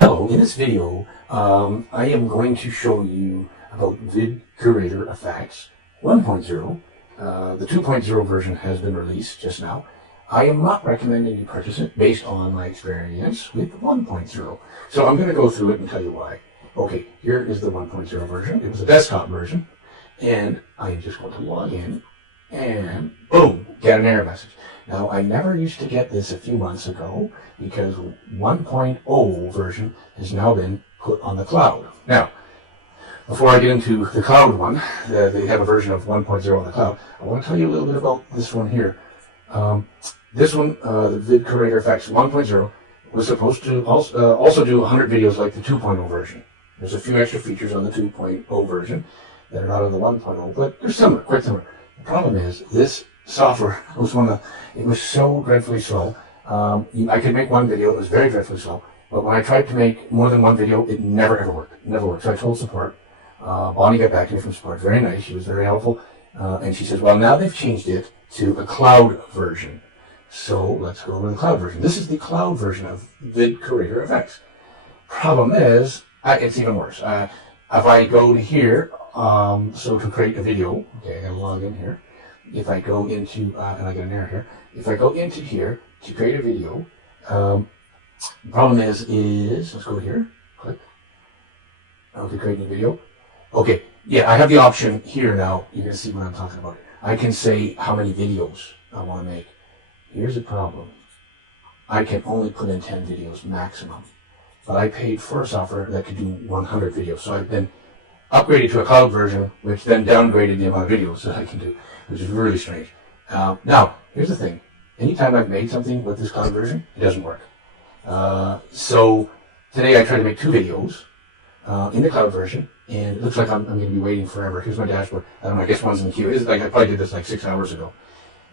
Hello, in this video, I am going to show you about VidcuratorFX 1.0. The 2.0 version has been released just now. I am not recommending you purchase it based on my experience with 1.0. So I'm going to go through it and tell you why. Okay, here is the 1.0 version. It was a desktop version, and I am just going to log in, and boom, get an error message. Now, I never used to get this a few months ago because 1.0 version has now been put on the cloud. Now, before I get into the cloud one, they have a version of 1.0 on the cloud. I want to tell you a little bit about this one here. This one, the VidcuratorFX 1.0, was supposed to also do 100 videos like the 2.0 version. There's a few extra features on the 2.0 version that are not on the 1.0, but they're similar, quite similar. The problem is this software was it was so dreadfully slow. I could make one video, it was very dreadfully slow, but when I tried to make more than one video, it never ever worked. It never worked. So I told support. Bonnie got back to me from support, very nice, she was very helpful, and she says, well, now they've changed it to a cloud version. So let's go over to the cloud version. This is the cloud version of VidcuratorFX. Problem is, it's even worse. If I go to here, so to create a video, okay, I gotta log in here. If I go into, and I get an error here, if I go into here to create a video, the problem is, let's go here, click, okay, create a video. Okay, yeah, I have the option here now, you can see what I'm talking about. I can say how many videos I want to make. Here's the problem. I can only put in 10 videos maximum, but I paid for a software that could do 100 videos, so I've been upgraded to a cloud version, which then downgraded the amount of videos that I can do, which is really strange. Now, here's the thing. Anytime I've made something with this cloud version, it doesn't work. So today I tried to make 2 videos in the cloud version, and it looks like I'm going to be waiting forever. Here's my dashboard. I don't know, I guess one's in the queue. I probably did this like 6 hours ago.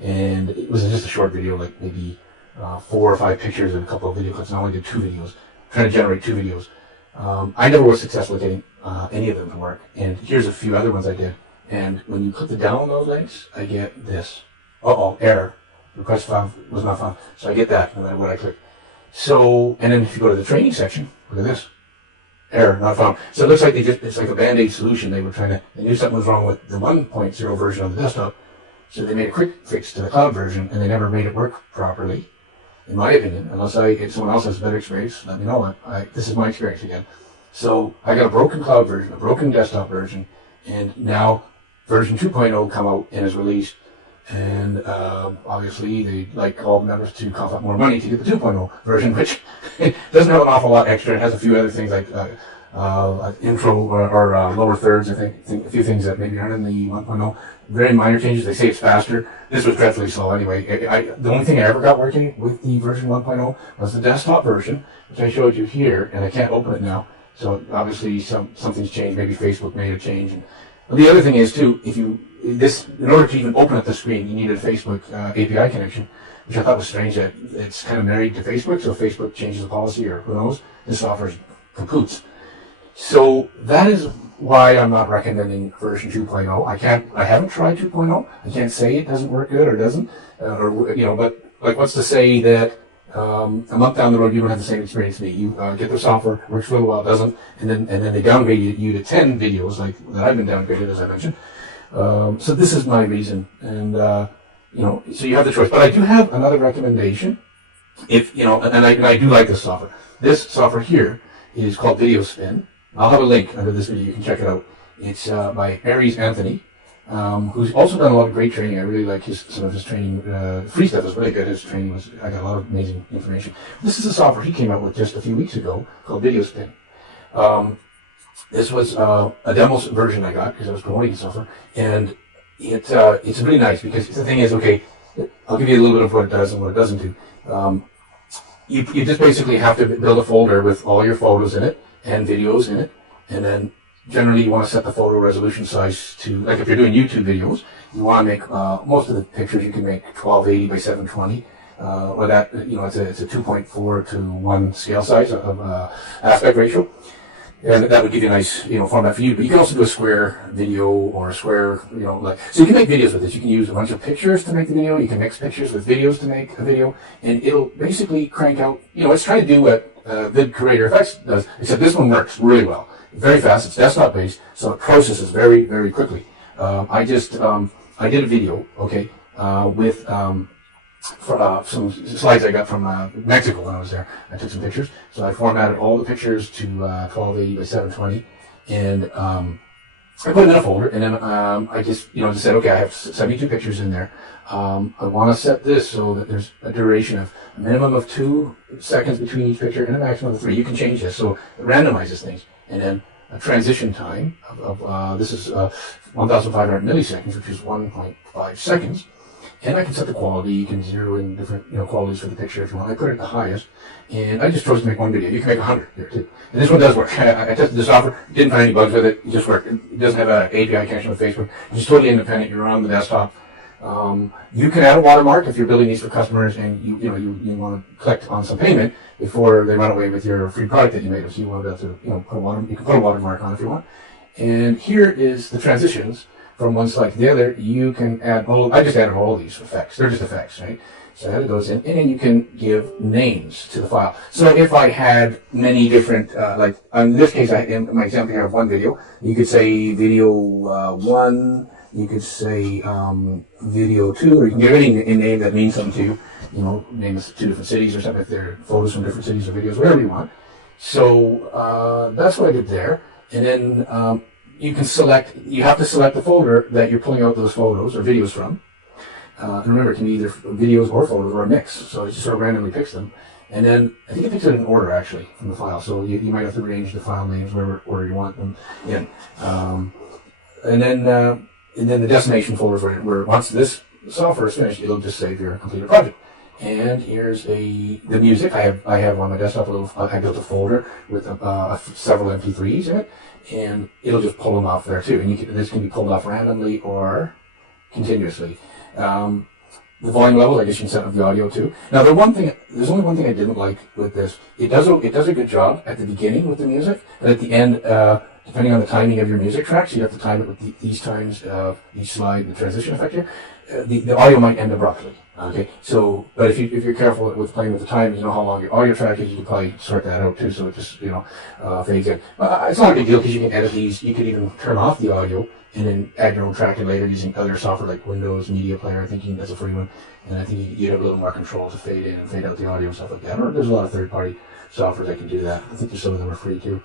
And it was just a short video, like maybe 4 or 5 pictures and a couple of video clips, and I only did 2 videos, trying to generate 2 videos. I never was successful at getting any of them to work, and here's a few other ones I did. And when you click the download links, I get this. Error. Request file was not found. So I get that no matter what I click. So, and then if you go to the training section, look at this. Error, not found. So it looks like it's like a band-aid solution. They knew something was wrong with the 1.0 version of the desktop. So they made a quick fix to the cloud version, and they never made it work properly, in my opinion. Unless if someone else has a better experience, let me know. This is my experience again. So I got a broken cloud version, a broken desktop version, and now version 2.0 come out and is released. And obviously they like all the members to cough up more money to get the 2.0 version, which doesn't have an awful lot extra. It has a few other things like intro or lower thirds, I think a few things that maybe aren't in the 1.0. Very minor changes. They say it's faster. This was dreadfully slow anyway. The only thing I ever got working with the version 1.0 was the desktop version, which I showed you here, and I can't open it now. So obviously something's changed. Maybe Facebook made a change. And the other thing is too, in order to even open up the screen, you needed a Facebook API connection, which I thought was strange that it's kind of married to Facebook. So if Facebook changes the policy, or who knows, this offers kapoots. So that is why I'm not recommending version 2.0. I haven't tried 2.0. I can't say it doesn't work good or doesn't, but like what's to say that a month down the road you don't have the same experience as me. You get the software, works really well, doesn't, and then they downgrade you to 10 videos like that I've been downgraded, as I mentioned. So this is my reason, and so you have the choice. But I do have another recommendation. And I do like this software. This software here is called VideoSpin. I'll have a link under this video. You can check it out. It's by Aries Anthony, who's also done a lot of great training. I really like some of his training. Free stuff is really good. His training I got a lot of amazing information. This is a software he came out with just a few weeks ago called VideoSpin. This was a demo version I got because I was promoting the software, and it's really nice because the thing is, okay, I'll give you a little bit of what it does and what it doesn't do. You just basically have to build a folder with all your photos in it and videos in it, and then generally you want to set the photo resolution size to, like if you're doing YouTube videos, you want to make most of the pictures you can make 1280 by 720, or that it's a 2.4 to 1 scale size of aspect ratio. And that would give you a nice, format for you. But you can also do a square video or a square, so you can make videos with this. You can use a bunch of pictures to make the video. You can mix pictures with videos to make a video. And it'll basically crank out, it's trying to do what VidcuratorFX does, except this one works really well. Very fast. It's desktop based, so it processes very, very quickly. I did a video, okay, with some slides I got from Mexico when I was there. I took some pictures, so I formatted all the pictures to 1280 by 720, and I put them in a folder, and then I just said, okay, I have 72 pictures in there. I want to set this so that there's a duration of a minimum of 2 seconds between each picture and a maximum of 3. You can change this, so it randomizes things. And then a transition time of this is 1,500 milliseconds, which is 1.5 seconds. And I can set the quality. You can zero in different qualities for the picture if you want. I put it at the highest, and I just chose to make one video. You can make 100 here too. And this one does work. I tested the software, didn't find any bugs with it. It just worked. It doesn't have an API connection with Facebook. It's totally independent. You're on the desktop. You can add a watermark if you're building these for customers, and you want to collect on some payment before they run away with your free product that you made. So you want to put a you can put a watermark on if you want. And here is the transitions. From one slide to the other, you can add I just added all these effects. They're just effects, right? So I added those in, and then you can give names to the file. So if I had many different, like in this case, in my example here, I have one video. You could say video 1. You could say video 2, or you can give any name that means something to you. Name 2 different cities or something, if they're photos from different cities or videos, whatever you want. So that's what I did there. And then you have to select the folder that you're pulling out those photos or videos from. And remember, it can be either videos or photos or a mix. So it just sort of randomly picks them. And then I think it picks it in order, actually, from the file. So you might have to arrange the file names wherever order you want them in. And then the destination folder where once this software is finished, it'll just save your completed project. And here's the music. I have on my desktop I built a folder with several MP3s in it, and it'll just pull them off there too. And this can be pulled off randomly or continuously. The volume level, I guess you can set up the audio too. Now there's only one thing I didn't like with this. It does a good job at the beginning with the music, and at the end, depending on the timing of your music tracks, you have to time it with these times each slide, the transition effect here. The audio might end abruptly. Okay, so but if you're careful with playing with the time, you know how long your audio track is, you can probably sort that out too, so it just fades in. It's not a big deal because you can edit these. You could even turn off the audio and then add your own tracking later using other software like Windows Media Player. I think that's a free one, and I think you'd have a little more control to fade in and fade out the audio and stuff like that. Or there's a lot of third-party software that can do that. I think some of them are free too.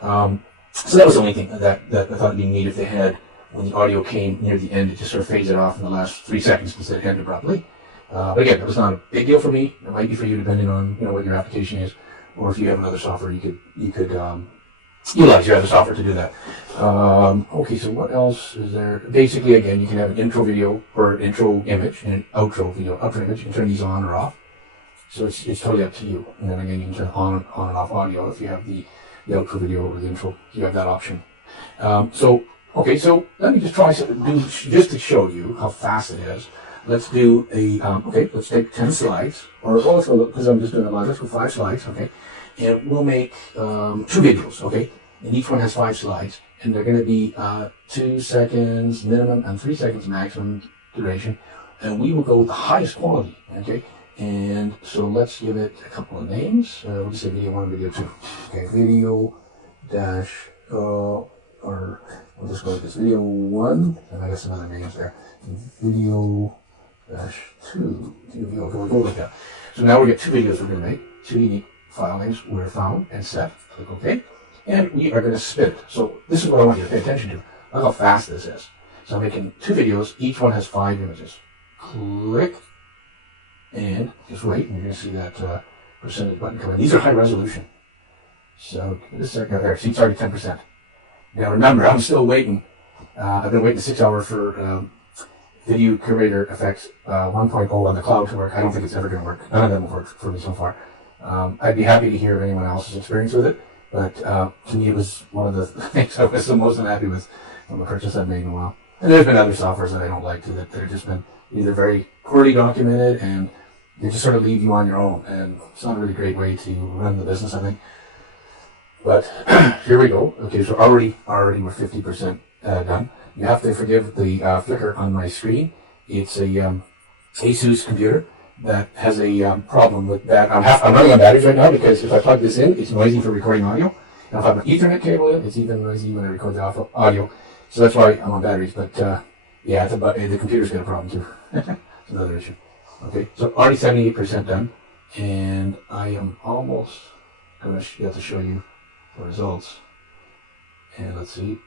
So that was the only thing that I thought would be neat if they had. When the audio came near the end, it just sort of fades it off in the last 3 seconds instead of end abruptly. But again, it was not a big deal for me. It might be for you depending on what your application is, or if you have another software, you could utilize your other software to do that. Okay, so what else is there? Basically, again, you can have an intro video or an intro image and an outro video, outro image. You can turn these on or off. So it's totally up to you. And then again, you can turn on and off audio if you have the outro video or the intro. You have that option. Okay, so let me just try just to show you how fast it is. Let's do let's take 10 slides, let's go, because I'm just doing a lot, let's go 5 slides, okay? And we'll make 2 videos, okay? And each one has 5 slides, and they're going to be 2 seconds minimum and 3 seconds maximum duration. And we will go with the highest quality, okay? And so let's give it a couple of names. We'll just say video 1 and video 2. Okay, video dash, or we'll just go with this video 1, and I got some other names there. Video dash 2. We'll go like that. So now we get 2 videos we're going to make. 2 unique file names were found and set. Click OK. And we are going to spin it. So this is what I want you to pay attention to. Look how fast this is. So I'm making 2 videos. Each one has 5 images. Click. And just wait. And you're going to see that percentage button come in. These are high resolution. So give it a second there. See, it's already 10%. Now remember, I'm still waiting. I've been waiting 6 hours for VidcuratorFX 1.0 on the cloud to work. I don't think it's ever going to work. None of them have worked for me so far. I'd be happy to hear of anyone else's experience with it, but to me it was one of the things I was the most unhappy with from the purchase I've made in a while. And there's been other softwares that I don't like too, that have just been either very poorly documented and they just sort of leave you on your own, and it's not a really great way to run the business, I think. But here we go. Okay, so already we're 50% done. You have to forgive the flicker on my screen. It's a Asus computer, that has a problem with that. I'm running on batteries right now because if I plug this in, it's noisy for recording audio. And if I have an Ethernet cable in, it's even noisy when I record the audio. So that's why I'm on batteries. But yeah, the computer's got a problem too. It's another issue. Okay, so already 78% done, and I am almost going to have to show you the results. And let's see.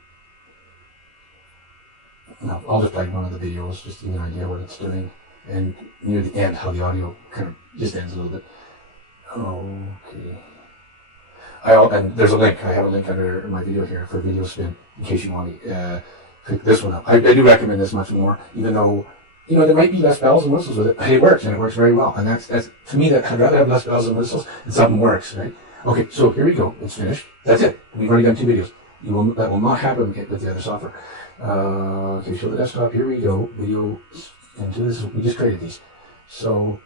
Now, I'll just play one of the videos just to give you an idea what it's doing. And near the end, how the audio kind of just ends a little bit. Okay. And there's a link. I have a link under my video here for VideoSpin in case you want to pick this one up. I do recommend this much more, even though there might be less bells and whistles with it. But it works, and it works very well. And that's to me, that I'd rather have less bells and whistles than something works, right? Okay, so here we go. It's finished. That's it. We've already done 2 videos. That will not happen with the other software. Okay, show the desktop. Here we go. Video into this. We just created these. So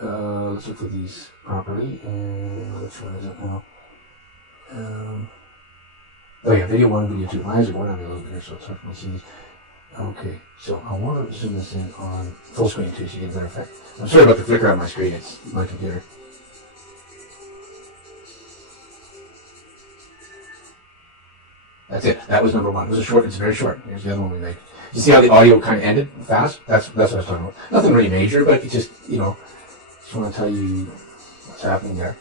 let's look for these properly. And which one is it now? Oh yeah, video 1 and video 2. My eyes are going on me a little bit here, so it's hard for me to see these. Okay, so I want to zoom this in on full screen too, so you get a better effect. I'm sorry about the flicker on my screen. It's my computer. That's it. That was number 1. It was it's very short. Here's the other one we made. You see how the audio kind of ended fast? That's what I was talking about. Nothing really major, but it just, just want to tell you what's happening there.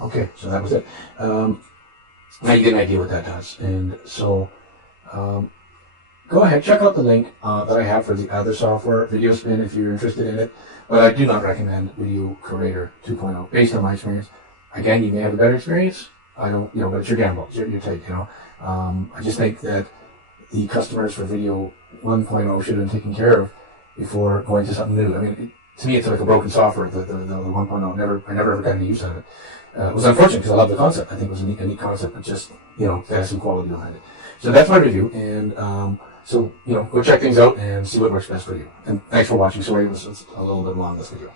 Okay, so that was it. Now you get an idea what that does. And so, go ahead, check out the link that I have for the other software, VideoSpin, if you're interested in it. But I do not recommend Video Curator 2.0, based on my experience. Again, you may have a better experience. I don't, but it's your gamble. It's your take, I just think that the customers for Video 1.0 should have been taken care of before going to something new. I mean, to me, it's like a broken software. The 1.0, I never ever got any use out of it. It was unfortunate because I love the concept. I think it was a neat concept, but just, it has some quality behind it. So that's my review, and so, go check things out and see what works best for you. And thanks for watching. Sorry, it was a little bit long, this video.